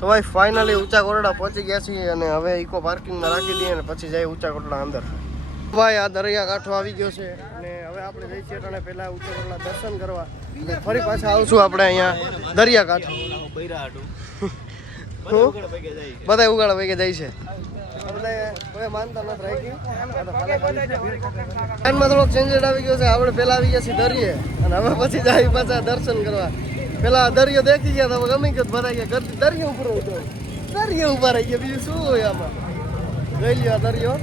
તો ભાઈ ફાઇનલી ઊંચા કોરડા પહોંચી ગયા છીએ અને હવે ઇકો પાર્કિંગમાં રાખી દઈએ અને પછી જઈએ ઊંચા કોરડા અંદર. ભાઈ આ દરિયા કાંઠો આવી ગયો છે અને હવે આપણે જઈ છીએ અને પહેલાં ઊંચા કોરડા દર્શન કરવા. અને ફરી પાછા આવશું આપણે અહીંયા દરિયા કાંઠો. બધા ઉગાડા પૈકી જાય છે. થોડોક ચેન્જેડ આવી ગયો છે. આપણે પહેલા આવી ગયા છીએ દરિયે. અને હવે પછી જાય પાછા દર્શન કરવા. પેલા દરિયો દેખી ગયા તો ગમે કે ભરાઈ ગયા. ઘરથી દરિયો ઉપર હતો દરિયો ઊભા રહી ગયા. બીજું શું હોય આમાં? જોઈ લ્યો દરિયો.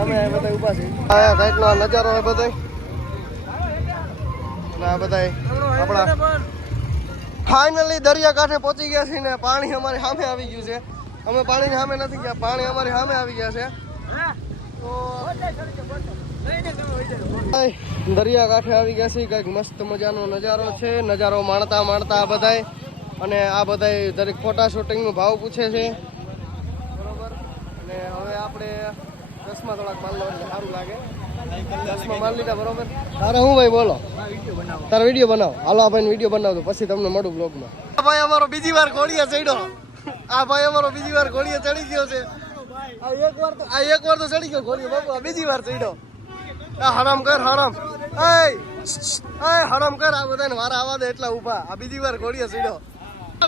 અમે બધા ઊભા છીએ આ કંઈક ફાઇનલી દરિયા કાંઠે પહોંચી ગયા છીએ ને પાણી અમારી સામે આવી ગયું છે. અમે પાણીની સામે નથી ગયા, પાણી અમારી સામે આવી ગયા છે. દરિયા કાંઠે આવી ગયા છે કંઈક મસ્ત મજાનો નજારો છે. નજારો માણતા માણતા આ બધાય. અને આ બધાય દરેક ફોટા શૂટિંગનો ભાવ પૂછે છે. બરોબર? અને હવે આપણે દસમાં થોડાક માલ લો સારું લાગે. દસમાં માલ લીધા, બરોબર? તારે હું ભાઈ બોલો? તારો વીડિયો બનાવો. હાલો, આ ભાઈ વીડિયો બનાવતો પછી તમને મળું બ્લોગમાં ભાઈ અમારો બીજી વાર ઘોડીએ ચડ્યો. આ ભાઈ અમારો બીજી વાર ઘોડીએ ચડી ગયો છે. આ એક વાર તો આ એક વાર ચડી ગયો ઘોડીએ. બાપુ બીજી વાર ચડ્યો. હરામ કર હરામ. એ હરામ કર આ બધાને મારા આવા દે એટલા ઊભા. આ બીજી વાર ઘોડીએ ચડ્યો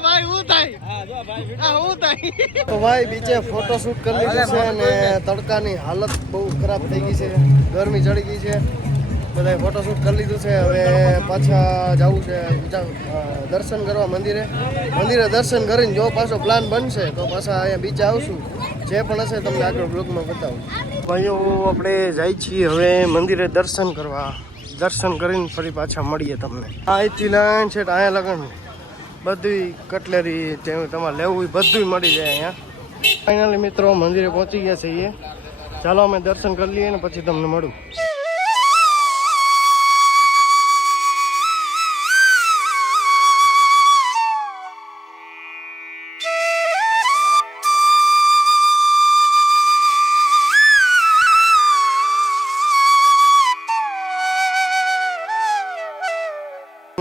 ભાઈ હું થાય? આ હું થાય? તો ભાઈ બીજે ફોટોશૂટ કરી લીધું છે અને તડકાની હાલત બહુ ખરાબ થઈ ગઈ છે. ગરમી ચડી ગઈ છે. બધાએ ફોટોશૂટ કરી લીધું છે. હવે પાછા જવું છે દર્શન કરવા મંદિરે. મંદિરે દર્શન કરીને જો પાછો પ્લાન બનશે તો પાછા અહીંયા બીચે આવશું. જે પણ હશે તમને આગળ બ્લોગમાં બતાવું. ભાઈઓ આપણે જાય છીએ હવે મંદિરે દર્શન કરવા. દર્શન કરીને ફરી પાછા મળીએ તમને. આ અહીંથી લાઈન છે અહીંયા લગન. બધી કટલેરી જે તમારે લેવું બધું મળી જાય અહીંયા. ફાઇનલી મિત્રો, મંદિરે પહોંચી ગયા છીએ. ચાલો અમે દર્શન કરી લઈએ ને પછી તમને મળું.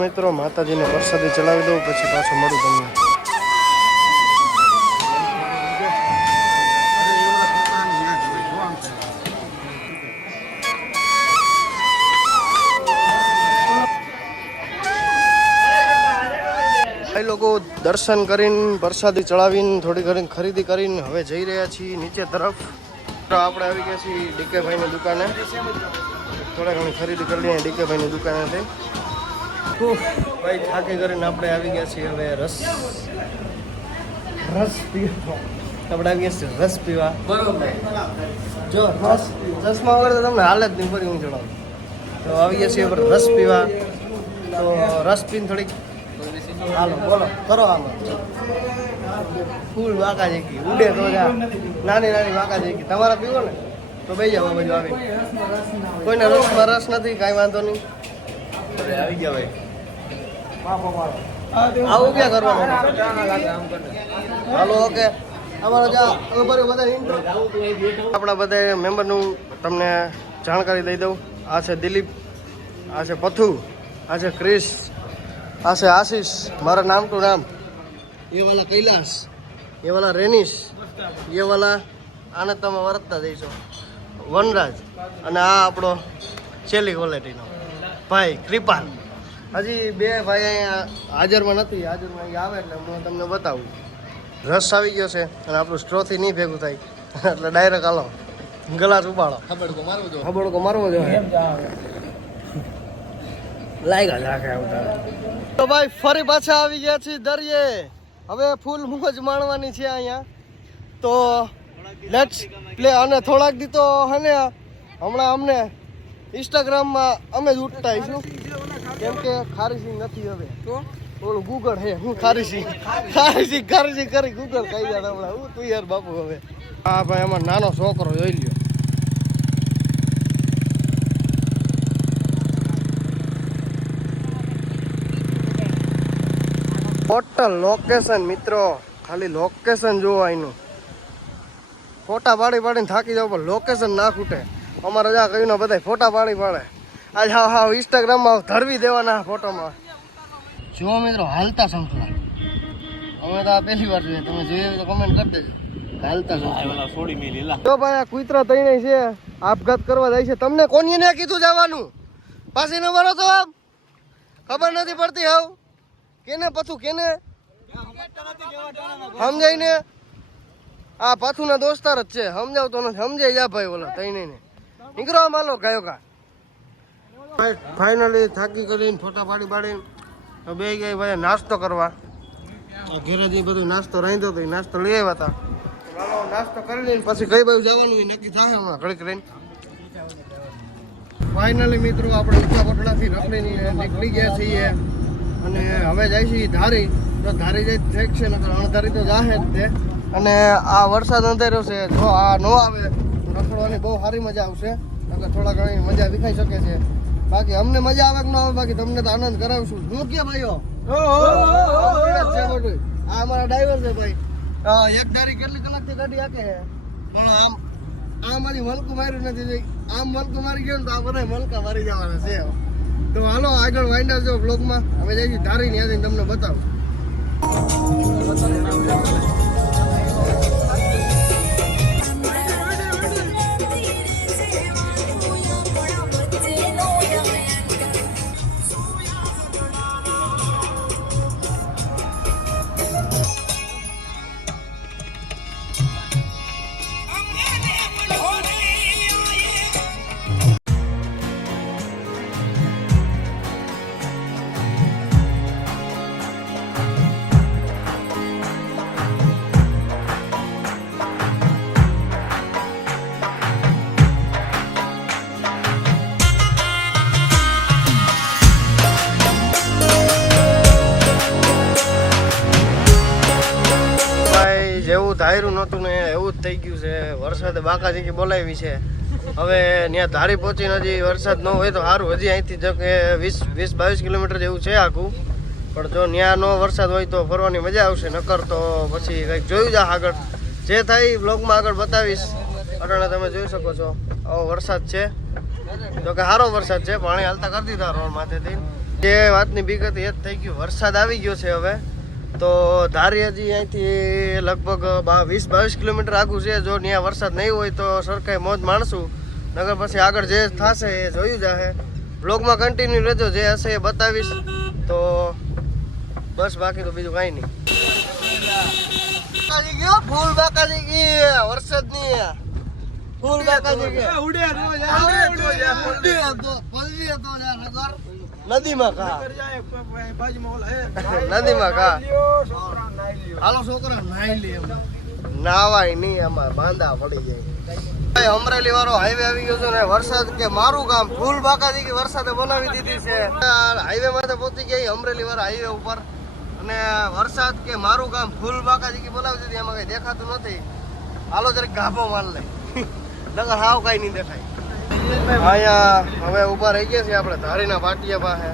મિત્રો, માતાજીને પ્રસાદી ચલાવી દઉં, પછી પાછું મળું તમને. એ લોકો દર્શન કરીને, પ્રસાદી ચડાવીને, થોડી ઘણી ખરીદી કરીને હવે જઈ રહ્યા છીએ નીચે તરફ. આપણે આવી ગયા છીએ ડીકે ભાઈની દુકાને. થોડા ઘણી ખરીદી કરી ડીકે ભાઈની દુકાનેથી. ભાઈ થાકી કરીને આપણે આવી ગયા છીએ હવે રસ. રસ પીવા. આપણે આવી ગયા છીએ રસ પીવા. જો રસ રસમાં વગર તો તમને હાલ જ નહીં ફરી હું જણાવું. તો આવી ગયા છીએ આપણે રસ પીવા. તો રસ પીને થોડીક હાલો બોલો કરો આમાં. ફૂલ વાંકા જેકી ઉડે તો જા. નાની નાની વાંકા જેકી તમારા પીવો ને? તો બે જાવ બાજુ આવી. કોઈને રસમાં રસ નથી કાંઈ વાંધો નહીં. આવી ગયા ભાઈ. આવું ક્યાં કરવાનું? હાલો, ઓકે. અમારો. આપણા બધા મેમ્બરનું તમને જાણકારી દઈ દઉં. આ છે દિલીપ, આ છે પથુ, આ છે ક્રિશ, આ છે આશીષ, મારા નામ ટુ નામ. એ વાલા કૈલાસ, એ વાલા રેનિશ, એ વાલા આને તમે વરતતા જઈશો. વનરાજ અને આ આપણો છેલ્લી ક્વોલિટીનો ભાઈ કૃપાલ. હજી બે ભાઈ અહીંયા હાજરમાં નથી હાજરમાં અહીંયા આવે એટલે હું તમને બતાવું. રસ આવી ગયો છે અને આપણું સ્ટ્રોથી નહીં ભેગું થાય. એટલે ડાયરેક્ટ હાલો. ગલાસ ઉપાડો. ખબર મારવો જો. ખબડકો મારવો જોઈએ લાગ્યા રાખે તો. ભાઈ ફરી પાછા આવી ગયા છીએ દરિયે. હવે ફૂલ મોજ માણવાની છે અહીંયા. તો લેટ્સ પ્લે અને થોડાક દી તો હને હમણાં અમને ઇન્સ્ટાગ્રામમાં અમે જ ઉઠતા આવીશું કેમ કે ખારીસી નથી હવે. ઓલું ગુગળ હે હું ખારીસી ખારીસી ખારીસી કરી ગુગળ કહી જાય હમણાં. હું તું યાર બાપુ હવે. હા ભાઈ અમારો નાનો છોકરો જોઈ લ્યો. ટોટલ લોકેશન મિત્રો. ખાલી લોકેશન જોવો અહીંનું ફોટા પાડી પાડીને થાકી જાવ પણ લોકેશન ના ખૂટે. અમારે જ્યાં કહ્યું ને બધા ફોટા પાડી પાડે. આજ હા હા ઇન્સ્ટાગ્રામમાં ધરવી દેવાના ફોટોમાં. જુઓ મિત્રો હાલતા સંકળા અમે તો આ પહેલી વાર જોઈએ. તમે જોઈએ તો કમેન્ટ કરી દેજો. હાલતા છો છોડી મેલી લા. જો ભાઈ આ કુતરા તઈને છે આપઘાત કરવા જાય છે. તમને કોની ને કીધું જવાનું? પાછી ન તો આમ. ખબર નથી પડતી હાવ. કેને પછું કેને? સમજાય ને? આ પાછું દોસ્તાર જ છે. સમજાવતો નથી. સમજાઈ જા ભાઈ ઓલા તઈને ને નીકળો માલો ગયો કા ફાઇનલી થાકી કરીને ફોટા પાડી પાડીને બે ગઈ ભાઈ નાસ્તો કરવા. ઘેરે જઈ બધું નાસ્તો રાંધો તો નાસ્તો લઈ આવ્યા હતા. નાસ્તો કરી લઈને પછી કઈ બાજુ જવાનું નક્કી થાય હમણાં ઘડીક રહીને. ફાઇનલી મિત્રો, આપણે ઊંચા કોટડાથી રખડીને નીકળી ગયા છીએ. અને હવે જાય છે ધારી. તો ધારી જાય ઠેક છે, નકર અણધારી તો જાહે જ તે. અને આ વરસાદ અંધાર્યો છે, જો આ ન આવે રખડવાની બહુ સારી મજા આવશે. નકર થોડા ઘણી મજા દેખાઈ શકે છે. બાકી અમને મજા આવે કે ન આવે બાકી તમને તો આનંદ કરાવશું. હું કે ભાઈઓ. આ અમારા ડ્રાઈવર છે ભાઈ. એક ધારી કેટલી કલાકથી ગાડી આકે છે? પણ આમ આમ મારી મલકું માર્યું નથી. આમ મલકું મારી ગયો તો આ બધા મલકા મારી જવાના છે તો હાલો આગળ વાઇન્ડર જો બ્લોગમાં અમે જઈશું ધારી ને તમને બતાવું. થઈ ગયું છે. વરસાદે બાકાજી બોલાવી છે. હવે ત્યાં ધારી પહોંચીને હજી વરસાદ ન હોય તો સારું હજી અહીંથી જો કે વીસ વીસ, બાવીસ કિલોમીટર જેવું છે આખું. પણ જો ત્યાં નો વરસાદ હોય તો ફરવાની મજા આવશે. નકર તો પછી કંઈક જોયું જા આગળ. જે થાય બ્લોગમાં આગળ બતાવીશ. અટાણે તમે જોઈ શકો છો. આવો વરસાદ છે. જો કે સારો વરસાદ છે. પાણી હાલતા કરી દીધા રોડ માથેથી. જે વાતની વિગત એ જ થઈ ગયું. વરસાદ આવી ગયો છે હવે. તો ધારી હજી અહીંથી લગભગ બા વીસ બાવીસ કિલોમીટર આગું છે. જો ત્યાં વરસાદ નહીં હોય તો સરકારી મોજ માણશું. નગર પછી આગળ જે થશે એ જોયું જાહે. બ્લોગમાં કન્ટિન્યુ રહેજો. જે હશે એ બતાવીશ. તો બસ બાકી તો બીજું કાંઈ નહીં. ગયો? ફૂલ બાકાજી ગઈ વરસાદની ફૂલ બાકાજી ગયો. નદીમાં કા? નદીમાં કા? હાલો છોકરા નાઈ લે નાવાય નહીં અમાર બાંધા પડી જાય. ભાઈ અમરેલી વાળો હાઈવે આવી ગયો છે ને વરસાદ કે મારું કામ ફૂલ બાકાજી કે વરસાદે બનાવી દીધી છે. હાઈવે માં પહોંચી ગઈ અમરેલી વાળા હાઈવે ઉપર. અને વરસાદ કે મારું કામ ફૂલ બાકાજી કે બોલાવી દીધી એમાં કઈ દેખાતું નથી. હાલો જરાક ગાભો માર લે. નગર હાવ કઈ નહીં દેખાય. હવે ઊભા રહી ગયા છીએ આપણે ધારીના પાટિયા પાસે.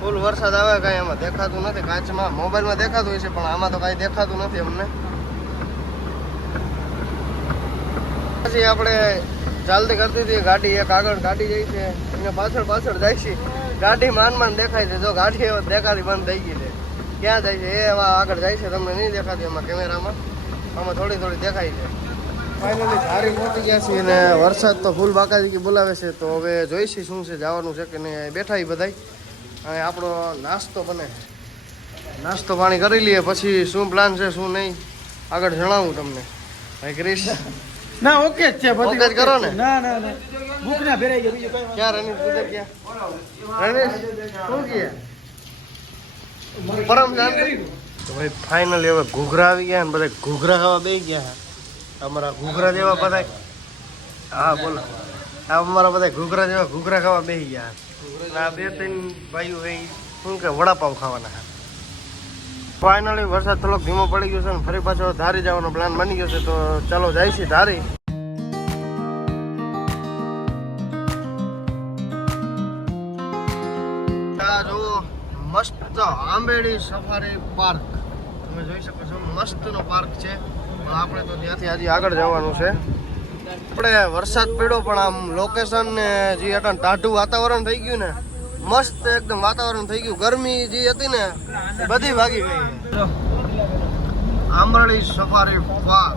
ફૂલ વરસાદ આવે કાંઈ એમાં દેખાતું નથી, કાચમાં, મોબાઈલમાં દેખાતું હોય છે પણ આમાં તો કાંઈ દેખાતું નથી અમને. પછી આપણે ચાલતી કરતી હતી, ગાડી એક આગળ ગાડી જાય છે એને પાછળ પાછળ જાય છે. ગાડી માન માન દેખાય છે, જો ગાડી દેખાતી બંધ થઈ ગઈ છે. ક્યાં જાય છે? એ આગળ જાય છે, તમને નહીં દેખાતી એમાં કેમેરામાં. આમાં થોડી થોડી દેખાય છે. ફાઇનલી ધારી પહોંચી ગયા છીએ અને વરસાદ તો ફૂલ બાકાજી બોલાવે છે. તો હવે જોઈશી શું છે જવાનું છે કે નહીં બેઠા બધાય. અને આપણો નાસ્તો બને. નાસ્તો પાણી કરી લઈએ પછી શું પ્લાન છે શું નહીં આગળ જણાવું તમને. ભાઈ ક્રિશ. ના ઓકે જ છે બધી જ કરો ને? ના ના ના. ભૂખ ના ભેરાઈ ગઈ બીજું કઈ ક્યાં રણીશ કુદર ક્યાં? રણીશ શું કહે? પરમ જાન તો ભાઈ ફાઇનલી હવે ઘૂઘરા આવી ગયા ને બધા ઘૂઘરા ખાવા બેસી ગયા. છે અમારા ઘૂઘરા જેવા બધા હા, બોલો. અમારા બધા ઘૂઘરા જેવા ઘૂઘરા ખાવા બેસી ગયા. આ બે ત્રણ ભાઈઓ એ શું કે વડાપાવ ખાવાના હા ફાઇનલી વરસાદ થોડોક ધીમો પડી ગયો છે અને ફરી પાછો ધારી જવાનો પ્લાન બની ગયો છે. તો ચાલો જાય છે ધારી. જુઓ, મસ્ત આંબેડી સફારી પાર્ક. તમે જોઈ શકો છો, મસ્તનો પાર્ક છે. આપણે તો ત્યાંથી હજી આગળ જવાનું છે. આપણે વરસાદ પડ્યો પણ આમ લોકેશન ને જે હતા ટાઢું વાતાવરણ થઈ ગયું ને, મસ્ત એકદમ વાતાવરણ થઈ ગયું. ગરમી જે હતી ને બધી ભાગી ગઈ. Ambardi safari park.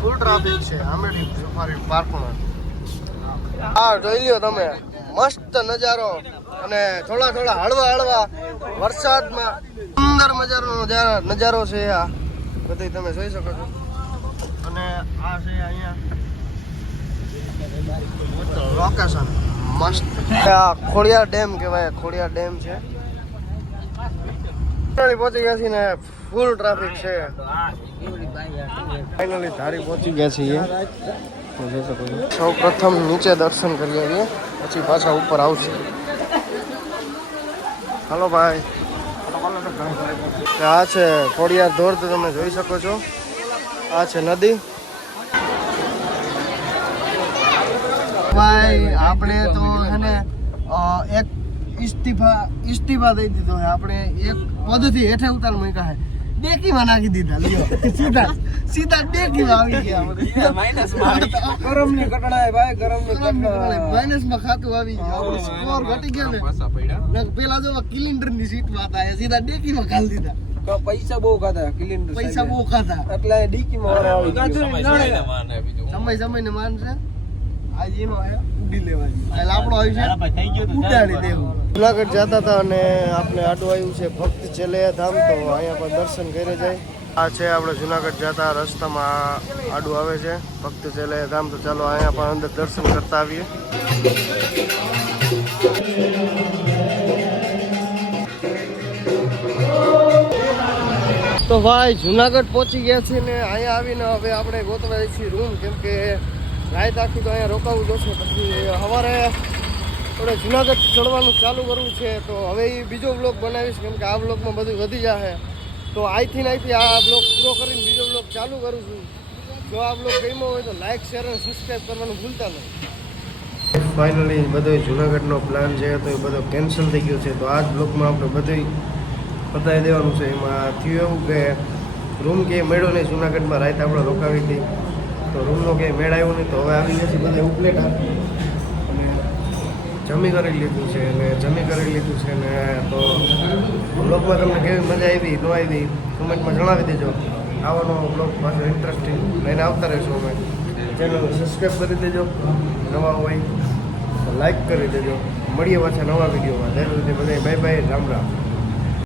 Full traffic છે આંબરડી સફારી પાર્કમાં. હા જોઈ લ્યો તમે, મસ્ત નજારો અને થોડા થોડા હળવા હળવા વરસાદમાં. સુંદર મજાનો નજારો છે આ. બધી તમે જોઈ શકો છો. આ અહીંયા. લોકેશન મસ્ત. આ ડેમ કહેવાય, ખોડિયાર ડેમ છે. ફાઇનલી પહોંચી ગયા છીએ ને ફૂલ ટ્રાફિક છે. ફાઇનલી પહોંચી ગયા છીએ. સૌ પ્રથમ નીચે દર્શન કરી આવીએ પછી પાછા ઉપર આવશે. હાલો ભાઈ. આ છે ખોડિયાર ધોર તમે જોઈ શકો છો. આ છે નદી. ભાઈ આપણે તો છે ને એક ઇસ્તીફા ઇસ્તીફા દઈ દીધો છે આપણે એક પદથી હેઠે ઉતાર મૂક્યા છે ડેકીમાં નાખી દીધા લ્યો. સીધા સીધા ડેકીમાં આવી ગયા ગરમની કટડાય ભાઈ ગરમની માઇનસમાં ખાતું આવી ગયું. આપણો સ્કોર ઘટી ગયો ને. ને પેલા જો કિલિન્ડરની સીટમાં હતા સીધા ડેકીમાં ખાલી દીધા. પૈસા બહુ ખાતા કિલિન્ડર પૈસા બહુ ખાતા એટલે ડેકીમાં આવી ગયો. સમય સમય ને માન છે. આજ એનો ઉડી લેવાની. આપણો આવ્યું છે દેવું. જુનાગઢ જતા હતા અને આપણે આડું આવ્યું છે ભક્ત ચેલૈયા ધામ તો અહીંયા પણ દર્શન કરી જાય. આ છે આપણે જુનાગઢ જતા રસ્તામાં આડું આવે છે. ભક્ત ચેલૈયા ધામ તો ચાલો અહીંયા પણ અંદર દર્શન કરતા આવીએ. તો ભાઈ જુનાગઢ પહોંચી ગયા છીએ ને અહીંયા આવીને હવે આપણે ગોતવા છીએ રૂમ કેમ કે રાત આખી તો અહીંયા રોકાવું જોશે. પછી સવારે આપણે જુનાગઢ ચડવાનું ચાલુ કરવું છે, તો હવે એ બીજો બ્લોગ બનાવીશ, કેમ કે આ બ્લોગમાં બધું વધી જશે તો આઈથી નાઈથી આ બ્લોગ પૂરો કરીને બીજો બ્લોગ ચાલુ કરું છું. જો આ બ્લોગ ગમ્યો હોય તો લાઈક શેર અને સબસ્ક્રાઈબ કરવાનું ભૂલતા નહીં. ફાઇનલી બધો જુનાગઢનો પ્લાન છે, તો એ બધો કેન્સલ થઈ ગયો છે. તો આ જ બ્લોગમાં આપણે બધું બતાવી દેવાનું છે. એમાં થયું એવું કે રૂમ કે મેળો નહીં, જુનાગઢમાં રાત આપણે રોકાવી હતી. તો રૂમનો કંઈ મેળ આવ્યો નહીં, તો હવે આવી ગયા છે બધા ઉપલેટા. અને જમી કરી લીધું છે, અને જમી કરી લીધું છે ને તો બ્લોગમાં તમને કેવી મજા આવી, ન આવી, કમેન્ટમાં જણાવી દેજો. આવવાનો બ્લોગ પાછો ઇન્ટરેસ્ટિંગ લઈને આવતા રહીશું અમે. ચેનલ સબસ્ક્રાઈબ કરી દેજો. નવા હોય તો લાઈક કરી દેજો. મળીએ પાછા નવા વિડીયોમાં ત્યાં સુધી બધા બાય બાય રામ રામ